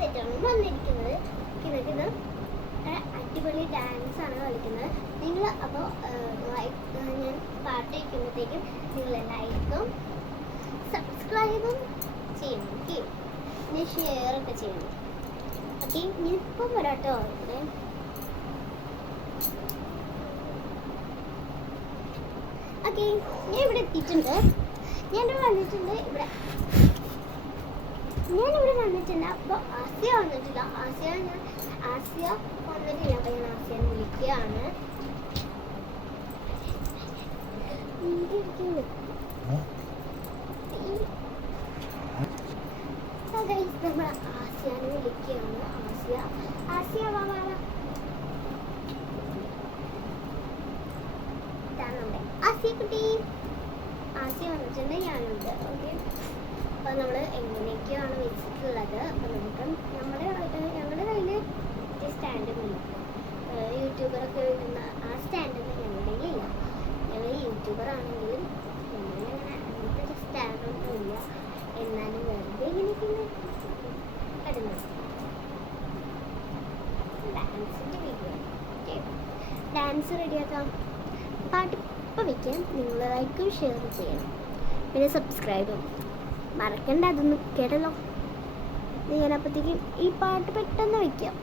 ആയിട്ടാണ് വന്നിരിക്കുന്നത്. ഇത് അടിപൊളി ഡാൻസ് ആണ് കളിക്കുന്നത്. നിങ്ങൾ അപ്പോൾ ഞാൻ പാട്ട് വയ്ക്കുമ്പോഴത്തേക്കും നിങ്ങൾ ലൈക്കും സബ്സ്ക്രൈബും ചെയ്യണം. ഓക്കെ, ഞാൻ ഷെയറൊക്കെ ചെയ്യണം. ഓക്കെ, ഞാൻ ഇപ്പം വരാട്ടോ. ഓക്കെ, ഞാൻ ഇവിടെ എത്തിയിട്ടുണ്ട്. ഞാനിവിടെ വന്നിട്ടുണ്ട്. ഞാനിവിടെ വന്നിട്ടുണ്ട്. അപ്പോൾ ആസിയ വന്നിട്ടില്ല. ആസിയ വന്നിട്ടില്ല. അപ്പോൾ ഞാൻ ആസിയനെ വിളിക്കുകയാണ്. നമ്മൾ ആസിയാനെ വിളിക്കുകയാണ്. ആസിയ വാ. ആസിയ കുട്ടി, ആസിയ വന്നിട്ടുണ്ട്, ഞാനുണ്ട്. ഓക്കെ, അപ്പോൾ നമ്മൾ എങ്ങനെയൊക്കെയാണ് വെച്ചിട്ടുള്ളത്. അപ്പോൾ നമുക്ക് ഞങ്ങളുടെ കയ്യിൽ സ്റ്റാൻഡൊന്നുമില്ല. യൂട്യൂബറൊക്കെ വരുന്ന ആ സ്റ്റാൻഡൊന്നും ഞങ്ങളുടെ കയ്യിലില്ല. ഞങ്ങൾ യൂട്യൂബറാണെങ്കിലും ഞങ്ങളങ്ങനെ അങ്ങനത്തെ ഒരു സ്റ്റാൻഡൊന്നും ഇല്ല. എന്നാലും വെറുതെ ഇങ്ങനെയൊക്കെ വരുന്നത് ഡാൻസിൻ്റെ വീഡിയോ. ഓക്കെ, ഡാൻസ് റെഡിയാക്കാം. പാട്ട് ഇപ്പോൾ വയ്ക്കാം. നിങ്ങൾ ലൈക്കും ഷെയറും ചെയ്യണം, പിന്നെ സബ്സ്ക്രൈബും മറക്കണ്ട. അതൊന്ന് കേട്ടല്ലോ. ഞാനപ്പോഴത്തേക്കും ഈ പാട്ട് പെട്ടെന്ന് വയ്ക്കാം.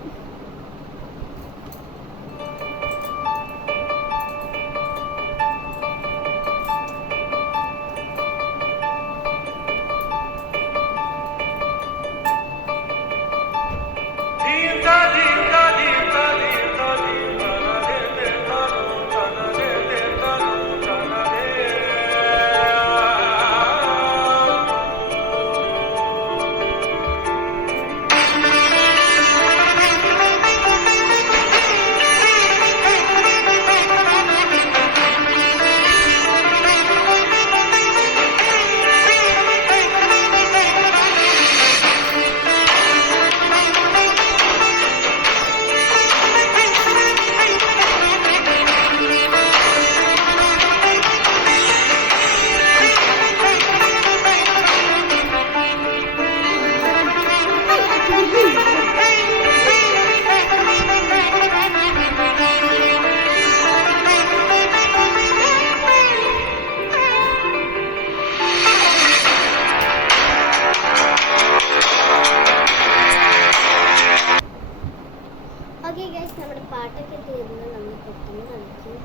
നമ്മുടെ പാട്ടൊക്കെ തീർന്ന് നമ്മൾ പെട്ടെന്ന് കളിക്കും.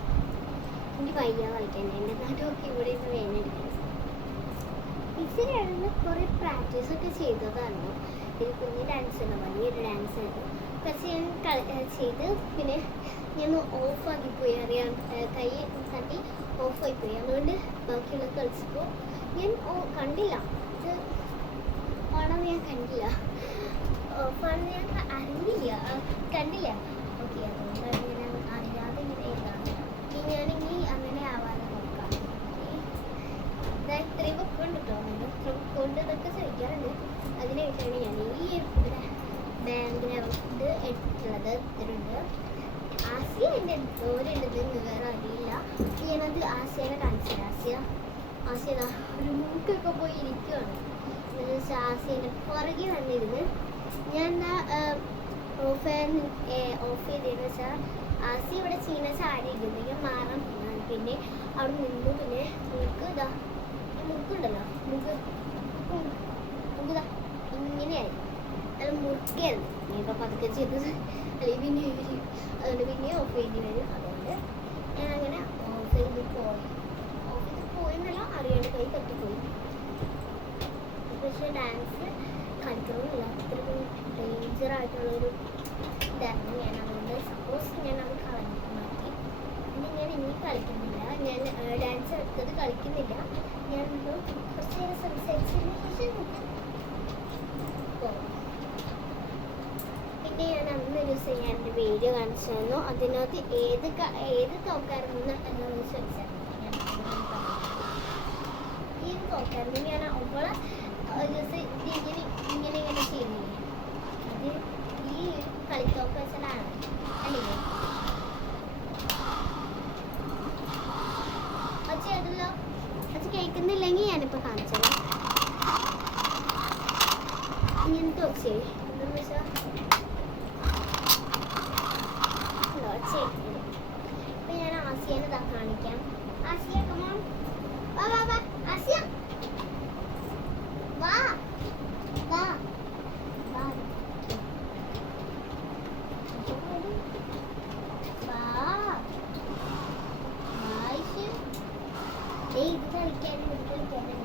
എനിക്ക് വയ്യ കളിക്കാൻ. എൻ്റെ നാട്ടൊക്കെ ഇവിടെ നിന്ന് വേനടിക്കും. ഇച്ചിരിയായിരുന്നു. കുറേ പ്രാക്ടീസൊക്കെ ചെയ്തതാണ്. ഇത് കുഞ്ഞ് ഡാൻസാണ്, വലിയൊരു ഡാൻസായിരുന്നു. പക്ഷെ ഞാൻ ചെയ്ത് പിന്നെ ഞാൻ ഓഫാക്കിപ്പോയി. കൈ തട്ടി ഓഫായിപ്പോയി. അതുകൊണ്ട് ബാക്കിയുള്ള കളിച്ചപ്പോൾ ഞാൻ കണ്ടില്ല. ഇത് ഓണമെന്ന് ഞാൻ കണ്ടില്ല. ഓഫാണെന്ന് ഞാൻ കണ്ടില്ല. ഓക്കെ, അതുകൊണ്ടാണ് ഞാൻ അറിയാതെ ഇങ്ങനെ എഴുതാണ്. ഞാനിനി അങ്ങനെ ആവാതെ നോക്കാം. ഇത്രയും ബുക്കുണ്ട് കേട്ടോ. ഇത്ര ബുക്കുകൊണ്ട് ഇതൊക്കെ ശ്രമിക്കാറുണ്ട്. അതിനായിട്ടാണ് ഞാൻ ഈ ബാക്ക്ഗ്രൗണ്ട് എടുത്തിട്ടുള്ളത്. ഇതിലുണ്ട് ആസിയ എൻ്റെ എന്തോരുള്ളത് വേറെ അറിയില്ല. ഞാനത് ആസിയനെ കാണിച്ചില്ല. ആസിയ ഒരു മൂക്കൊക്കെ പോയി ഇരിക്കുകയാണ്. ആസിയൻ്റെ പുറകെ വന്നിരുന്ന് ഞാൻ ഓഫ് ചെയ്തതെന്ന് വെച്ചാൽ ആസി ഇവിടെ ചീന ചാടി ഇരുന്നെങ്കിൽ മാറാൻ പോകുന്നതാണ്. പിന്നെ അവിടെ നിന്നു. പിന്നെ മുക്കുണ്ടല്ലോ, മുക്കുതാ ഇങ്ങനെയായി. നല്ല മുറുകയായിരുന്നു. ഇനിയിപ്പോൾ പതുക്കെ ചെയ്തത് അല്ലെങ്കിൽ പിന്നെ അതുകൊണ്ട് പിന്നെ ഓഫ് ചെയ്ത് വരും. അതുകൊണ്ട് ഞാൻ അങ്ങനെ ഓഫ് ചെയ്ത് പോയെന്നല്ല, അറിയാണ്ട് കൈ തട്ടിപ്പോയി. പക്ഷേ ഡാൻസ് കളിക്കണമെന്നില്ല. അത്രയ്ക്കും ഡേഞ്ചറായിട്ടുള്ളൊരു ഇതായിരുന്നു. ഞാൻ അതുകൊണ്ട് സപ്പോസ് ഞാൻ അത് മാറ്റി. പിന്നെ ഞാൻ ഇനി കളിക്കുന്നില്ല. ഞാൻ ഡാൻസ് എടുത്തത് കളിക്കുന്നില്ല. ഞാൻ കുറച്ച് നേരം സംസാരിച്ചതിന് ശേഷം പോകും. പിന്നെ ഞാൻ അന്നൊരു ദിവസം ഞാൻ എൻ്റെ വീഡിയോ കാണിച്ചു തന്നു. അതിനകത്ത് ഏത് തോക്കായിരുന്നു എന്നൊന്ന് ചോദിച്ചാൽ ഞാൻ ഏത് തോക്കായിരുന്നു. ഞാൻ അവളെ ഒരു ദിവസം ഇങ്ങനെ ചെയ്യുന്നില്ലേ, അത് ഈ കളിത്തോക്ക് വെച്ചാലാണ് അല്ലേ. അച്ഛല്ലോ അച്ഛൻ കേൾക്കുന്നില്ലെങ്കിൽ ഞാനിപ്പോൾ കാണിച്ചത്. ഇങ്ങനത്തെ ഒച്ചേ ഇതെന്ന് വെച്ചാൽ ഇപ്പൊ ഞാൻ ആസിയനെ ഇതാ കാണിക്കാം. ആസിയ കമോൺ, വാ വാ വാ ആസിയ, വാ വാ വാ ഇത് കളിക്കാനും കളിക്കണ്ടേ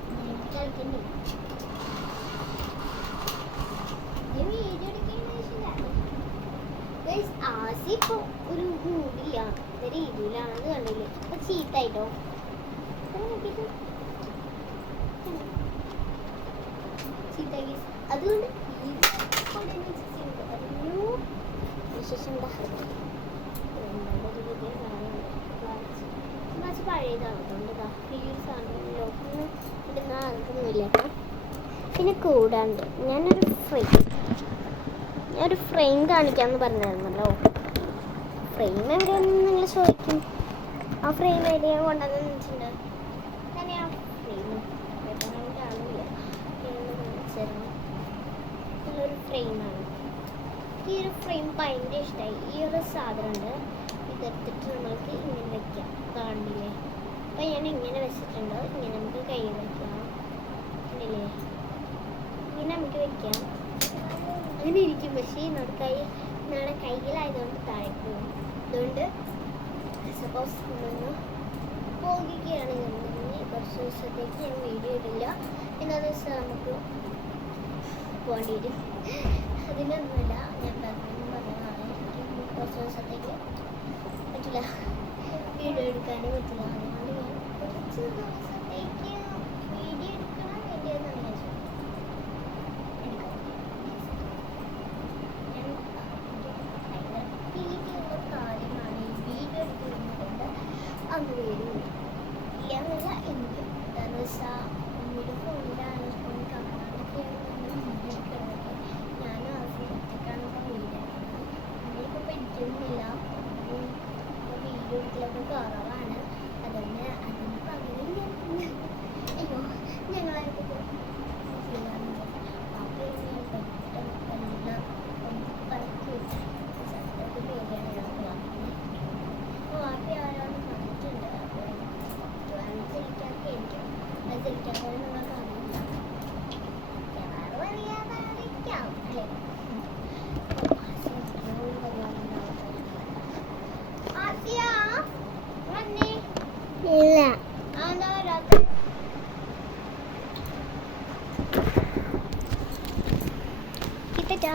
വീഡിയോ ആസി ഇപ്പൊ ഒരു മൂടില്ല രീതിയിലാണെന്ന് കണ്ടില്ലേ. അപ്പൊ ചീത്തായിട്ടോ ചീത്തായി. അതുകൊണ്ട് വിശേഷം പഴയതാണ്. അതുകൊണ്ട് ഈ ഒരു സാധനം ലോക്കൊന്നും ഇടുന്ന ആർക്കൊന്നുമില്ല. പിന്നെ കൂടാണ്ട് ഞാനൊരു ഫ്രെയിം കാണിക്കാമെന്ന് പറഞ്ഞായിരുന്നല്ലോ. ഫ്രെയിം എവിടെയാണെന്ന് നിങ്ങൾ ചോദിക്കും. ആ ഫ്രെയിം എവിടെയാണ് കൊണ്ടുവന്നെന്ന് വെച്ചിട്ടുണ്ട്. തന്നെ ആ ഫ്രെയിം ആളില്ല നല്ലൊരു ഫ്രെയിമാണ്. ഈ ഒരു ഫ്രെയിം ഭയങ്കര ഇഷ്ടമായി. ഈ ഒരു സാധനമുണ്ട്, ഇതെടുത്തിട്ട് നമ്മൾക്ക് ഇങ്ങനെ വെക്കാം. കാണില്ലേ? അപ്പം ഞാൻ ഇങ്ങനെ വെച്ചിട്ടുണ്ട്. ഇങ്ങനെ നമുക്ക് കയ്യിൽ വെക്കാം. ഇല്ലേ? ഇങ്ങനെ നമുക്ക് വെക്കാം. അങ്ങനെ ഇരിക്കും. പക്ഷേ നമ്മുടെ കയ്യിലായതുകൊണ്ട് താഴെ പോകും. അതുകൊണ്ട് സപ്പോസ് നമ്മളൊന്ന് പോകുകയാണ്. കുറച്ച് ദിവസത്തേക്ക് ഞാൻ വീഡിയോ ഇടില്ല. എന്താണെന്ന് വെച്ചാൽ നമുക്ക് പോകേണ്ടി വരും. അതിനൊന്നുമില്ല, ഞാൻ പറഞ്ഞതാണ്. എനിക്ക് കുറച്ച് ദിവസത്തേക്ക് പറ്റില്ല, വീഡിയോ എടുക്കാനും പറ്റില്ല. അതുകൊണ്ട് ഞാൻ കുറച്ച് ദിവസത്തേക്ക് വീഡിയോ എടുക്കണം. വീഡിയോ എന്നാണ് കാര്യമാണ് ഈ വീഡിയോ എടുക്കുന്നത്. അന്ന് വരും ഇല്ലെന്നല്ല. എനിക്ക് എന്താണെന്ന് വെച്ചാൽ നമ്മുടെ ഫോണിലാണ് ഫോൺ കാണാനൊക്കെയാണ് വീഡിയോ എടുക്കുന്നത്. ഞാനും ആദ്യം ഒറ്റക്കാണ് വീഡിയോ എടുക്കുന്നത്. നമ്മളിപ്പോൾ പഠിക്കുന്നില്ല. വീഡിയോ എടുക്കലൊക്കെ കുറവാണ്. അതുകൊണ്ട് അതിന് പകരം അയ്യോ ഞങ്ങളായിട്ട് ഇല്ല എന്താ വരാത്ത കിട്ടാ